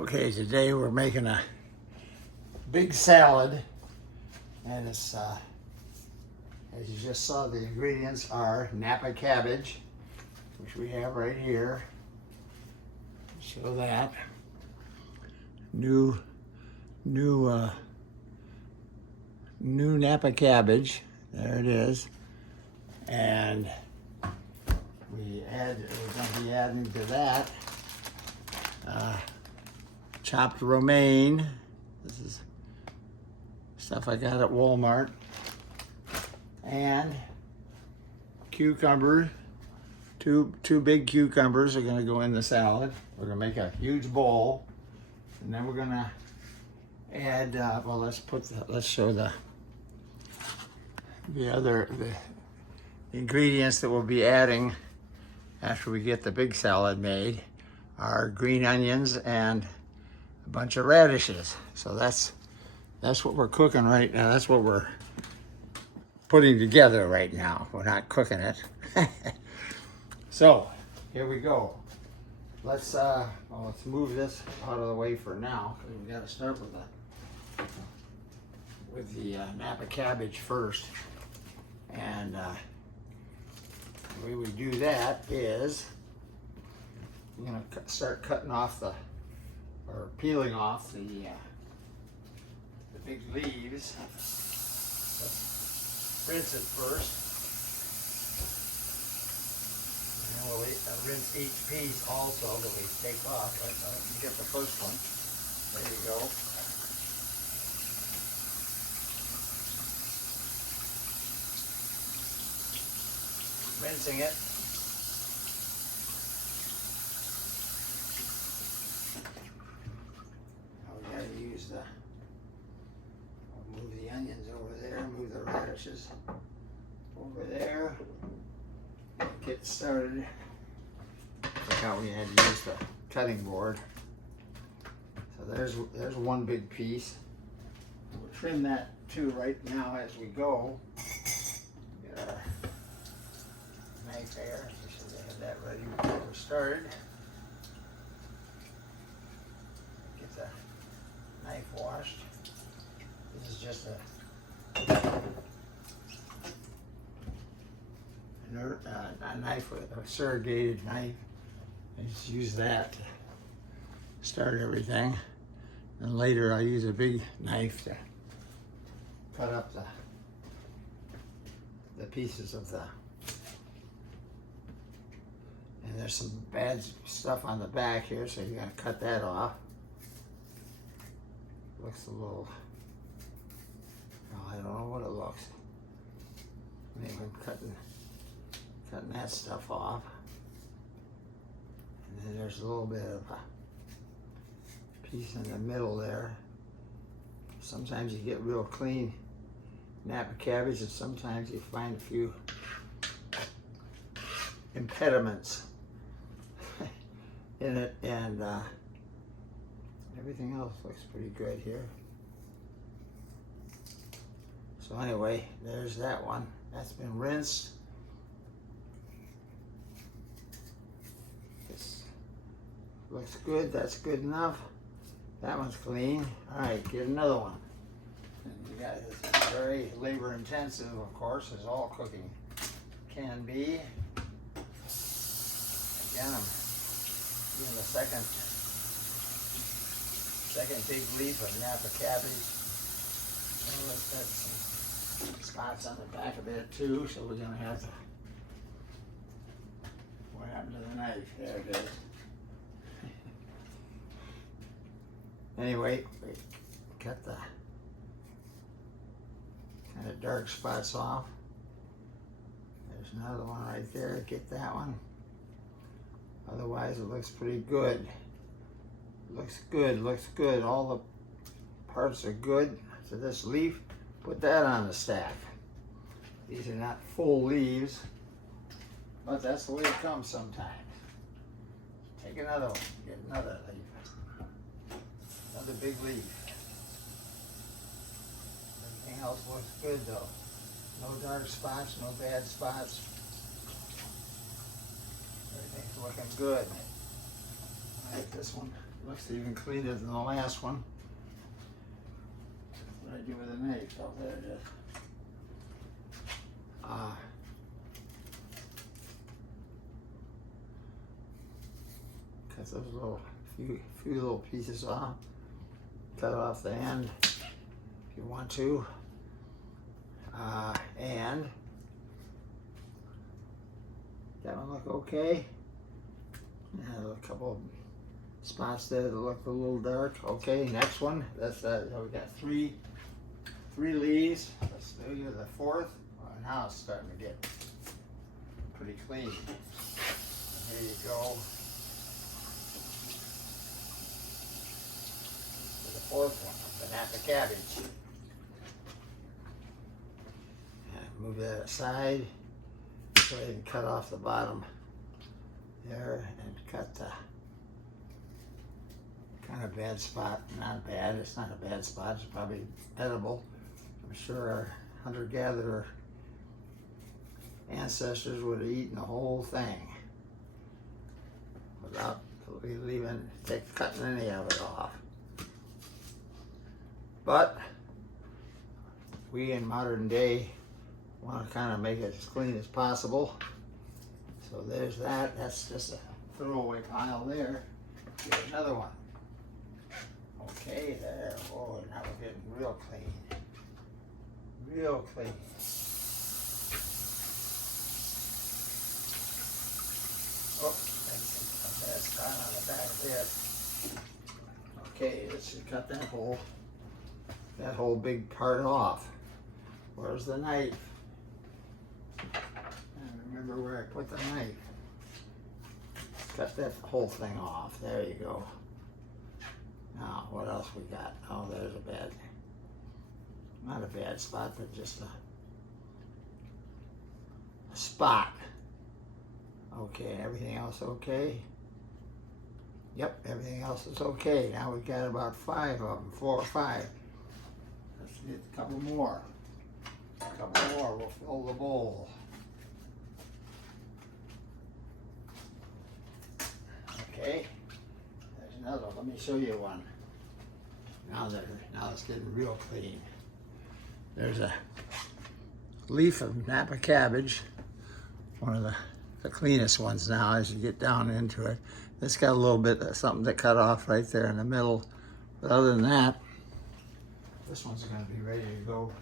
Okay, today we're making a big salad, and it's, as you just saw, the ingredients are Nappa cabbage, which we have right here. Show that. New Nappa cabbage. There it is. And we're going to be adding to that chopped romaine. This is stuff I got at Walmart. And cucumber. Two big cucumbers are going to go in the salad. We're going to make a huge bowl, and then we're going to add. Well, let's show the ingredients that we'll be adding after we get the big salad made. Are green onions and a bunch of radishes. So that's what we're cooking right now. That's what we're putting together right now. We're not cooking it. So here we go. Let's move this out of the way for now, because we got to start with the Nappa cabbage first. And the way we do that is we're going to start cutting off or peeling off the big leaves. Let's rinse it first. And we'll rinse each piece also that we take off. You get the first one. There you go. Rinsing it. Now we gotta use move the onions over there, move the radishes over there. Get started. Forgot we had to use the cutting board. So there's one big piece. We'll trim that too right now as we go. Get our knife there. We should have that ready before we started. Get the knife washed. This is just a knife, with a serrated knife. I just use that to start everything. And later I use a big knife to cut up the pieces of and there's some bad stuff on the back here, so you gotta cut that off. Looks a little, I don't know what it looks. Maybe I'm cutting that stuff off. And then there's a little bit of a piece in the middle there. Sometimes you get real clean Nappa cabbage, and sometimes you find a few impediments in it, and everything else looks pretty good here. So anyway, there's that one. That's been rinsed. This looks good. That's good enough. That one's clean. All right, get another one. And you got this very labor intensive, of course, as all cooking can be. Again, I'm doing the second big leaf of Nappa cabbage. And let's got some spots on the back of it too, so we're gonna have to. What happened to the knife? There it is. Anyway, we cut the kind of dark spots off. There's another one right there. Get that one. Otherwise, it looks pretty good. Looks good. All the parts are good. So this leaf, put that on the stack. These are not full leaves, but that's the way it comes sometimes. Take another one. Get another leaf. Another big leaf. Everything else looks good though. No dark spots, no bad spots. Everything's looking good. I like this one. Looks even cleaner than the last one. What did I do with a knife? Oh, there it is. Cut those little few little pieces off. Cut off the end if you want to. And that one look okay. Yeah, a couple of spots there that look a little dark. Okay, next one. That's we got three leaves. Let's do the fourth. Now it's starting to get pretty clean. There you go. The fourth one, the Nappa cabbage. And move that aside. Go ahead and cut off the bottom there and cut the kind of bad spot. Not bad, it's not a bad spot, it's probably edible. I'm sure our hunter-gatherer ancestors would have eaten the whole thing without cutting any of it off. But we in modern day want to kind of make it as clean as possible. So there's that. That's just a throwaway pile there. Get another one. Okay, there. Oh, now we're getting real clean. Real clean. Oh, that's a bad spot on the back there. Okay, let's just cut that whole big part off. Where's the knife? I remember where I put the knife. Cut that whole thing off. There you go. Now, what else we got? Oh, there's not a bad spot, but just a spot. Okay, everything else okay? Yep, everything else is okay. Now we've got about 5 of them, 4 or 5. Let's get a couple more. We'll fill the bowl. Okay, there's another one. Let me show you one. Now it's getting real clean. There's a leaf of Nappa cabbage, one of the cleanest ones now as you get down into it. It's got a little bit of something to cut off right there in the middle. But other than that, this one's going to be ready to go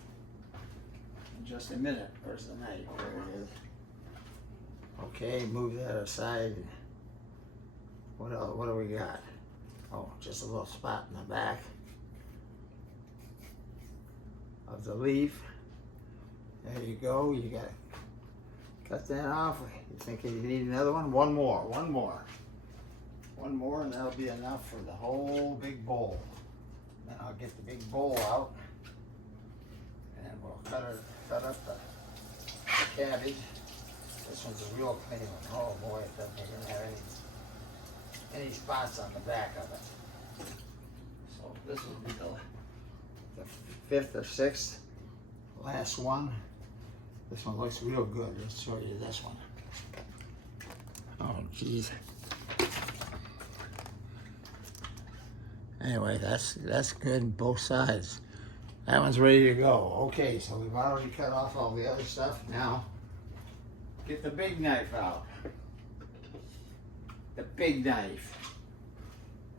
in just a minute. Where's the knife? There it is. Okay, move that aside. What else? What do we got? Oh, just a little spot in the back of the leaf. There you go. You got to cut that off. You think you need another one? One more, and that'll be enough for the whole big bowl. Then I'll get the big bowl out, and we'll cut up the cabbage. This one's a real clean one. Oh boy, it doesn't even have any spots on the back of it. So this will be the 5th or 6th, last one. This one looks real good. Let's show you this one. Oh geez. Anyway, that's good on both sides. That one's ready to go. Okay, so we've already cut off all the other stuff. Now, get the big knife out. The big knife.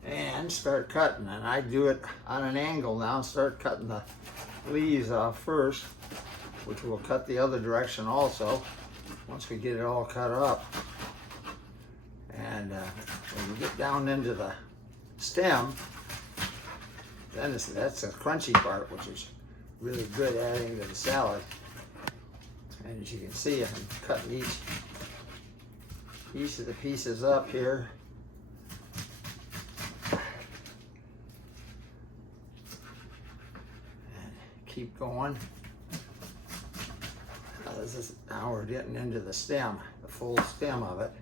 And start cutting. And I do it on an angle now. Start cutting the leaves off first, which will cut the other direction also, once we get it all cut up. And when you get down into the stem, then that's the crunchy part, which is really good adding to the salad. And as you can see, I'm cutting each of the pieces up here. And keep going. Now we're getting into the stem, the full stem of it.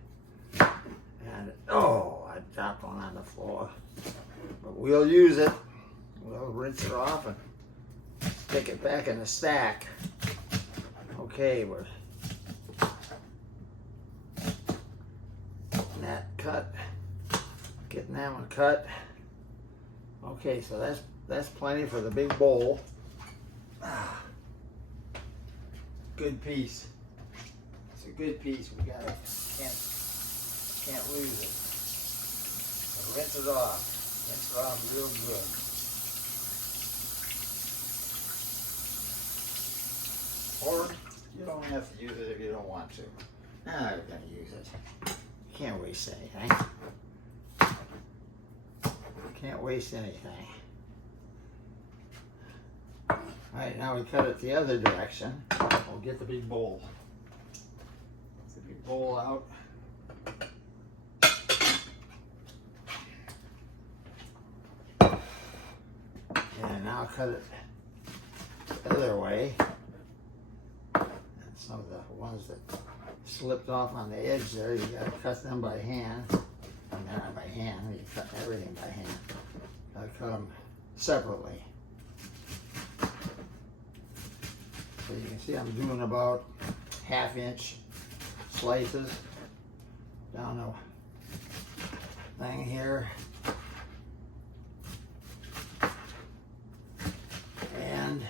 And oh, I dropped one on the floor. But we'll use it. We'll rinse it off and stick it back in the stack. Okay, we're getting that one cut. Okay, so that's plenty for the big bowl. Good piece. It's a good piece. We got it. Can't lose it. So rinse it off. Rinse it off real good. Or you don't have to use it if you don't want to. No, you're gonna use it. You can't waste anything. Can't waste anything. Alright, now we cut it the other direction. We'll get the big bowl. Get the big bowl out. And now cut it the other way. And some of the ones that slipped off on the edge there, you gotta cut them by hand. Not by hand, you cut everything by hand. I cut them separately. So you can see I'm doing about 1/2 inch slices down the thing here. And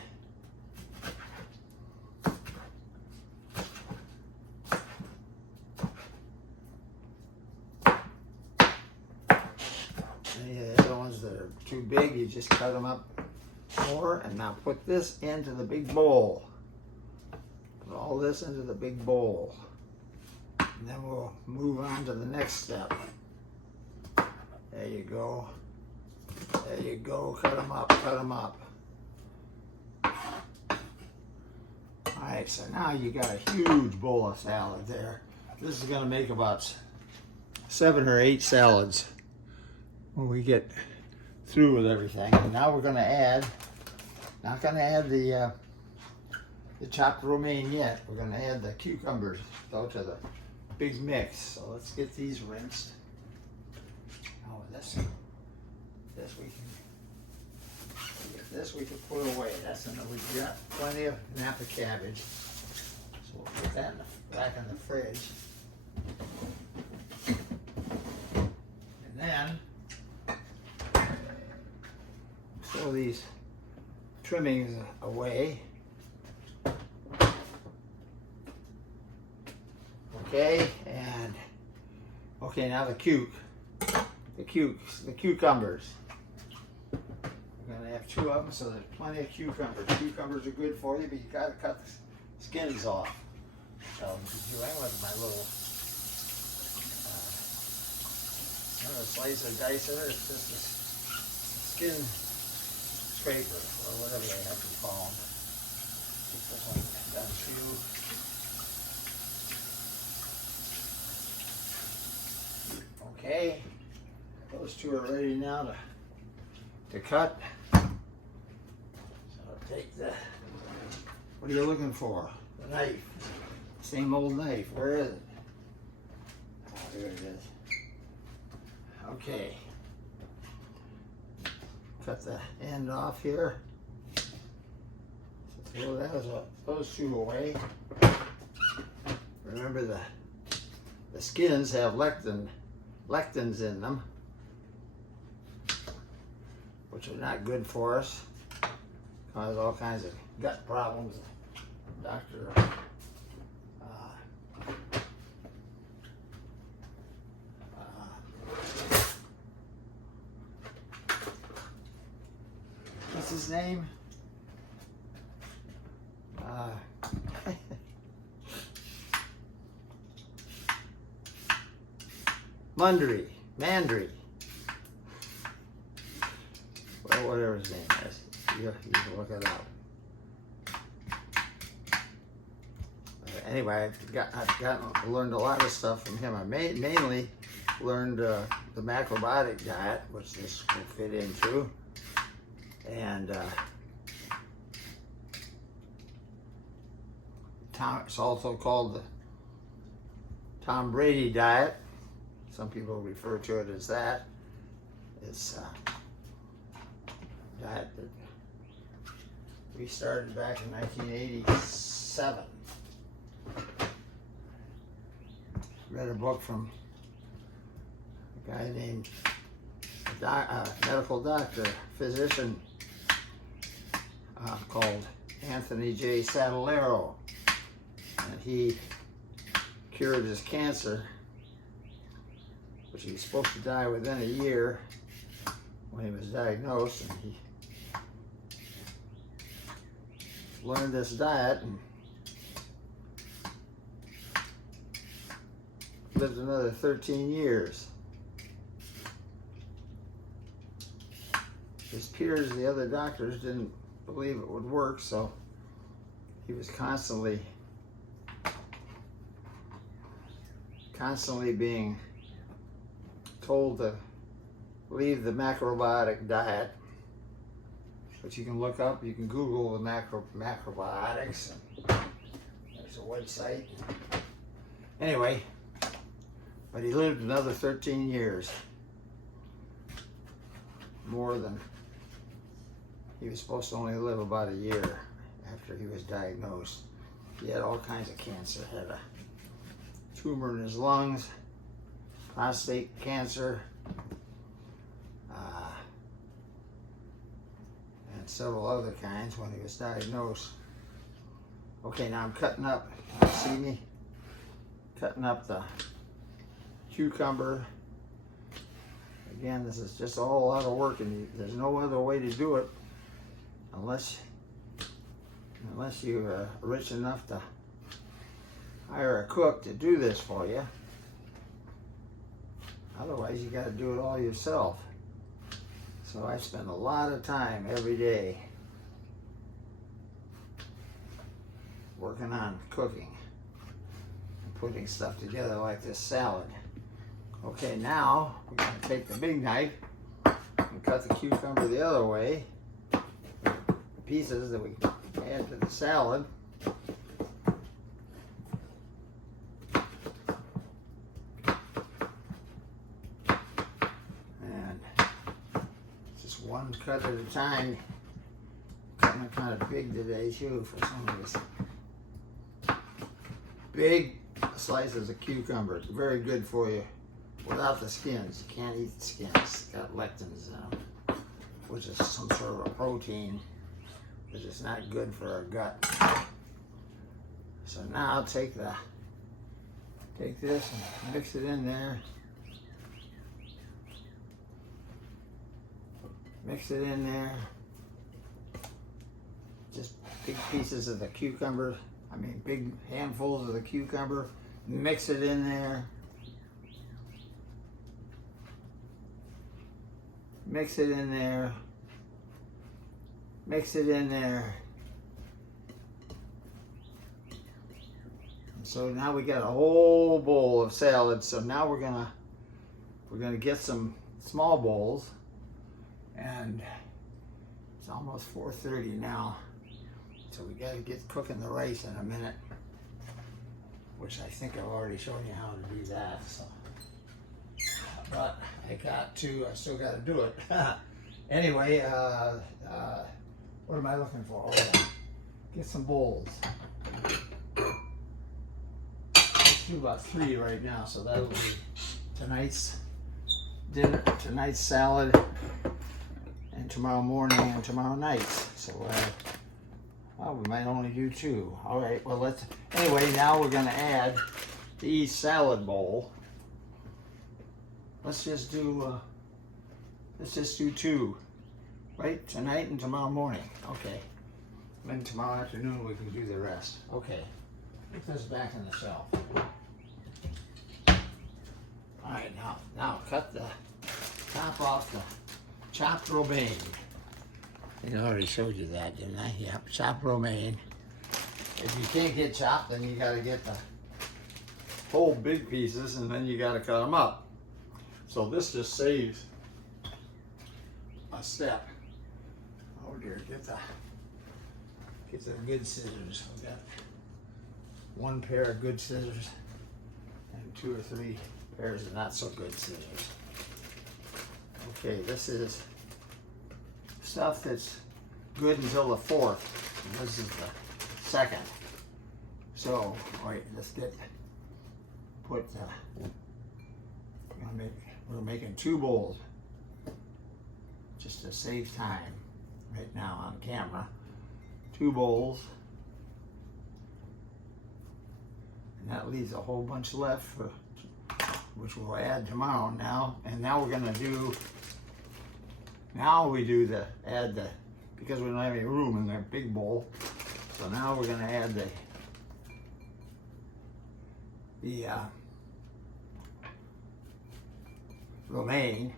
any of the other ones that are too big, you just cut them up more. And now put this into the big bowl. Put all this into the big bowl. And then we'll move on to the next step. There you go. There you go. Cut them up. Cut them up. Alright, so now you got a huge bowl of salad there. This is going to make about 7 or 8 salads when we get through with everything. And now we're going to add, not going to add the chopped romaine yet. We're going to add the cucumbers though to the big mix. So let's get these rinsed. Oh, this we can put away. That's enough. We've got plenty of Nappa cabbage. So we'll put that back in the fridge. And then throw these trimmings away. Okay, and okay, now the cucumbers. We're gonna have 2 of them, so there's plenty of cucumbers. Cucumbers are good for you, but you gotta cut the skins off. So I'm doing with my little slicer dicer. It's just a skin scraper or whatever they have to call them. Get this one done too. Okay, those 2 are ready now to cut. So I'll take the, what are you looking for? The knife. Same old knife. Where is it? Oh, there it is. Okay. Cut the end off here. So throw those 2 away. Remember the skins have lectins in them, which are not good for us. Cause all kinds of gut problems. Doctor what's his name? Mandry. Well, whatever his name is. You can look it up. Anyway, I've learned a lot of stuff from him. I mainly learned the macrobiotic diet, which this will fit into. And it's also called the Tom Brady diet. Some people refer to it as that. It's a diet that we started back in 1987. Read a book from a guy named medical doctor, physician called Anthony J. Sadalero, and he cured his cancer, which he was supposed to die within a year when he was diagnosed, and he learned this diet and lived another 13 years. His peers, the other doctors, didn't believe it would work, so he was constantly being told to leave the macrobiotic diet, which you can look up. You can Google the macrobiotics. There's a website. Anyway, but he lived another 13 years, more than he was supposed to only live about a year after he was diagnosed. He had all kinds of cancer. He had a tumor in his lungs, prostate cancer, and several other kinds when he was diagnosed. Okay, now I'm cutting up, you see me? Cutting up the cucumber. Again, this is just a whole lot of work, and there's no other way to do it unless you're rich enough to hire a cook to do this for you. Otherwise, you got to do it all yourself. So I spend a lot of time every day working on cooking and putting stuff together like this salad. Okay, now we're going to take the big knife and cut the cucumber the other way, the pieces that we add to the salad. And just one cut at a time. Cutting kind of big today too for some reason. Big slices of cucumber. It's very good for you. Without the skins, you can't eat the skins. It's got lectins in them, which is some sort of a protein, which is not good for our gut. So now I'll take this and mix it in there. Mix it in there. Just big pieces of the cucumber. Big handfuls of the cucumber. Mix it in there. Mix it in there. Mix it in there. And so now we got a whole bowl of salad. So now we're gonna get some small bowls, and it's almost 4:30 now. So we got to get cooking the rice in a minute, which I think I've already shown you how to do that. So. But I still got to do it. Anyway, what am I looking for? Oh, yeah. Get some bowls. Let's do about 3 right now, so that'll be tonight's dinner, tonight's salad, and tomorrow morning and tomorrow night. So, we might only do 2. All right, well, anyway, now we're going to add to each salad bowl. Let's just do 2, right? Tonight and tomorrow morning. Okay. Then tomorrow afternoon we can do the rest. Okay. Put this back in the shelf. All right, now cut the top off the chopped romaine. I think I already showed you that, didn't I? Yep, chopped romaine. If you can't get chopped, then you got to get the whole big pieces, and then you got to cut them up. So this just saves a step. Oh dear, get the good scissors. I've got 1 pair of good scissors and 2 or 3 pairs of not so good scissors. Okay, this is stuff that's good until the 4th. And this is the 2nd. So, wait, let's we're making 2 bowls. just to save time right now on camera. 2 bowls. And that leaves a whole bunch left, which we'll add tomorrow now. And now we're gonna do, add the, because we don't have any room in that big bowl. So now we're gonna add the romaine.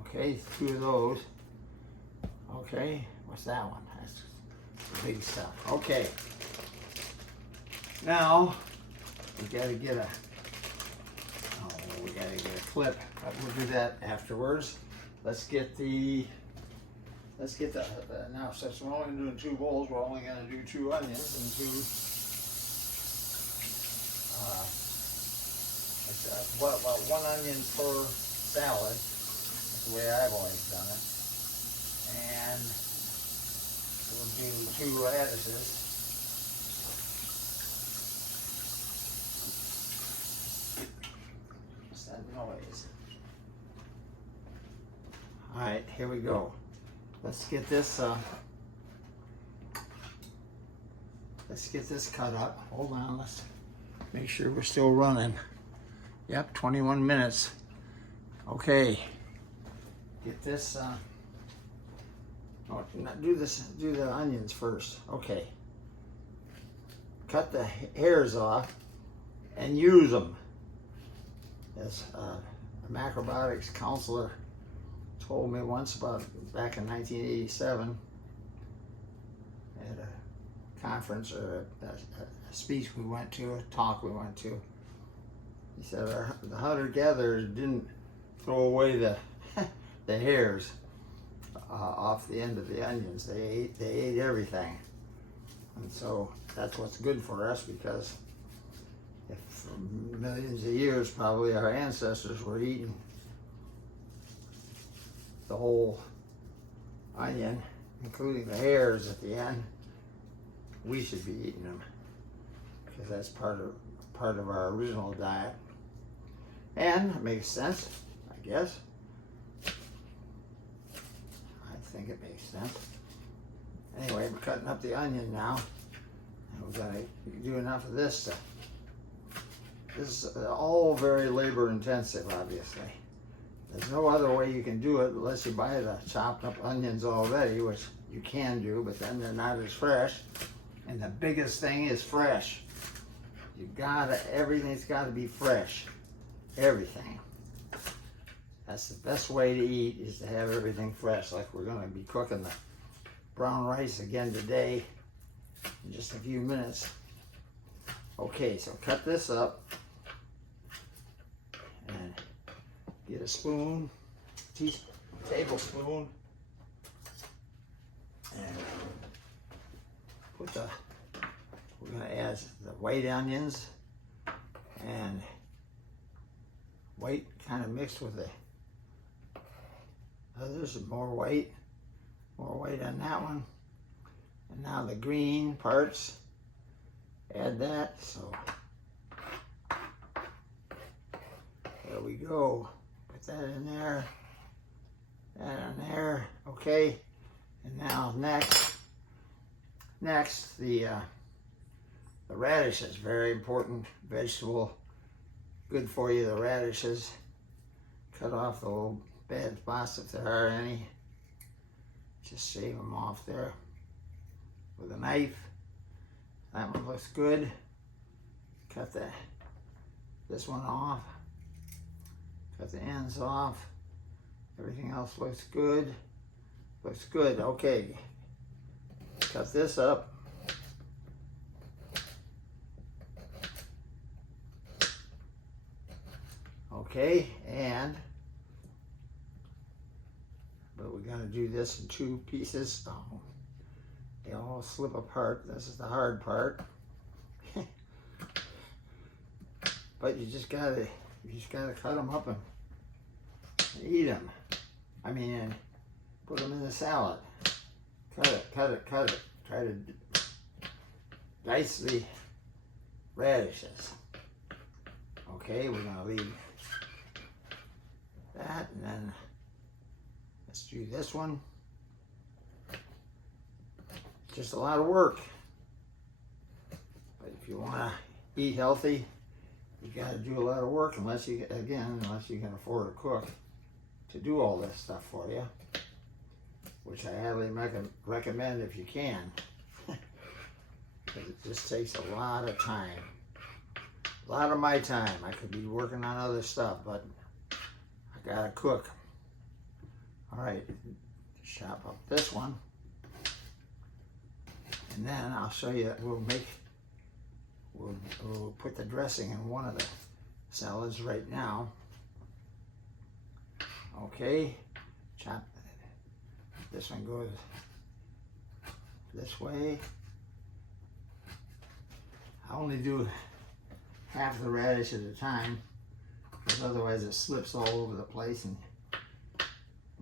Okay, 2 of those. Okay, what's that one? That's the big stuff. Okay. Now we gotta get a clip, but we'll do that afterwards. Let's get the now since we're only doing 2 bowls, we're only gonna do 2 onions and 2 what 1 onion per salad. That's the way I've always done it. And we'll do 2 radishes. What's that noise? All right, here we go. Let's get this cut up. Hold on, let's make sure we're still running. Yep, 21 minutes. Okay. Get this do the onions first. Okay. Cut the hairs off and use them. As a macrobiotics counselor told me once back in 1987 at a conference or a speech we went to, a talk we went to. He said the hunter-gatherers didn't throw away the hairs off the end of the onions. They ate everything, and so that's what's good for us, because if for millions of years probably our ancestors were eating the whole onion, including the hairs at the end, we should be eating them, because that's part of our original diet. And it makes sense, I guess. I think it makes sense. Anyway, we're cutting up the onion now, and we're gonna do enough of this stuff. This is all very labor intensive, obviously. There's no other way you can do it unless you buy the chopped up onions already, which you can do, but then they're not as fresh. And the biggest thing is fresh. Everything's gotta be fresh. Everything. That's the best way to eat, is to have everything fresh. Like we're gonna be cooking the brown rice again today in just a few minutes. Okay, so cut this up and get a spoon, tablespoon, and we're gonna add the white onions and white kind of mixed with the others, more white on that one. And now the green parts, add that. So there we go. Put that in there, that in there. Okay. And now next the radishes, very important vegetable, good for you, the radishes. Cut off the little bad spots if there are any. Just shave them off there with a knife. That one looks good. Cut this one off. Cut the ends off. Everything else looks good. Looks good. Okay. Cut this up. Okay, but we're gonna do this in 2 pieces. Oh, they all slip apart. This is the hard part. But you just gotta cut them up and eat them. I mean, and put them in the salad. Cut it. Try to dice the radishes. Okay, we're gonna leave that, and then Let's do this one. Just a lot of work. But if you want to eat healthy, you got to do a lot of work unless you can afford a cook to do all this stuff for you, which I highly recommend if you can. Because it just takes a lot of time. A lot of my time. I could be working on other stuff, but I got to cook. All right, chop up this one. And then I'll show you, we'll put the dressing in one of the salads right now. Okay, chop, this one goes this way. I only do half the radish at a time, because otherwise it slips all over the place and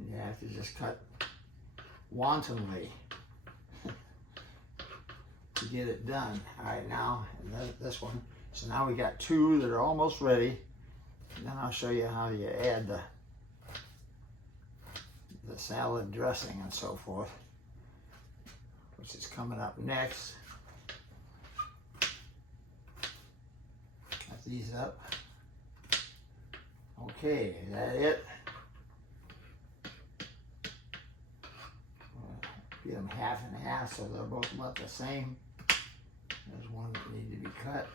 you have to just cut wantonly to get it done. All right, now, and this one. So now we got two that are almost ready. And then I'll show you how you add the salad dressing and so forth, which is coming up next. Cut these up. Okay, is that it? Get them half and half so they're both about the same. There's one that needs to be cut.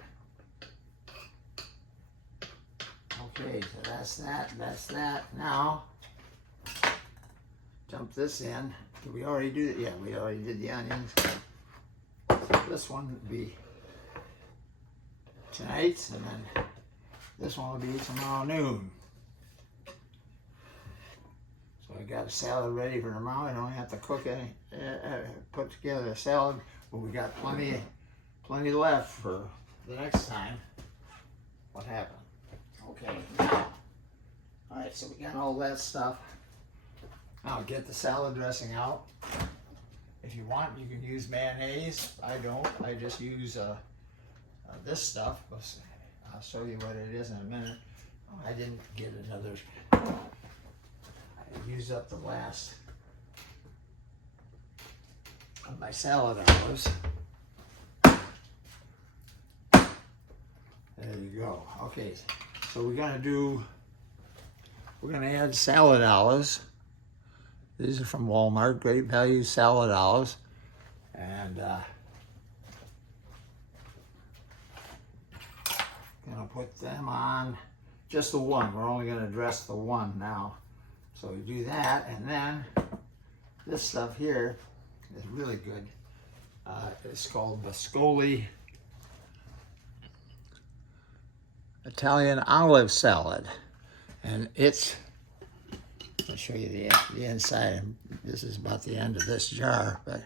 Okay, so that's that. Now, dump this in. Did we already do it? Yeah, we already did the onions. This one would be tonight's, and then this one will be tomorrow noon. So I got a salad ready for tomorrow. I don't have to cook any, put together a salad, but we got plenty left for the next time. What happened? Okay. All right, so we got all that stuff. Now get the salad dressing out. If you want, you can use mayonnaise. I don't. I just use this stuff. I'll show you what it is in a minute. Oh, I didn't get another. I used up the last of my salad olives. There you go. Okay, so we're gonna add salad olives. These are from Walmart, great value salad olives. And gonna put them on just the one. We're only gonna dress the one now. So we do that, and then this stuff here is really good. It's called Boscoli Italian olive salad, and I'll show you the inside. This is about the end of this jar, but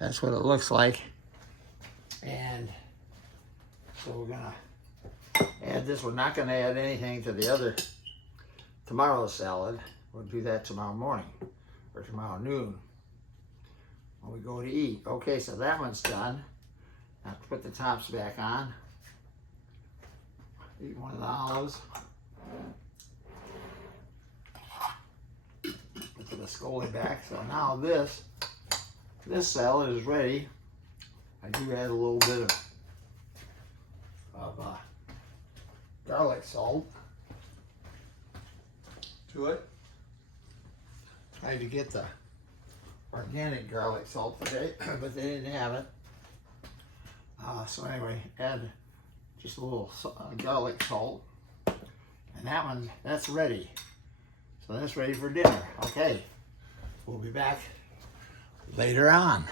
that's what it looks like. And so we're gonna add this. We're not gonna add anything to the other tomorrow's salad. We'll do that tomorrow morning or tomorrow noon when we go to eat. Okay, so that one's done. Now put the tops back on. Eat one of the olives. Put the Boscoli back. So now this salad is ready. I do add a little bit of garlic salt to it. Tried to get the organic garlic salt today, but they didn't have it. So anyway, add just a little garlic salt, and that's ready. So that's ready for dinner. Okay, we'll be back later on.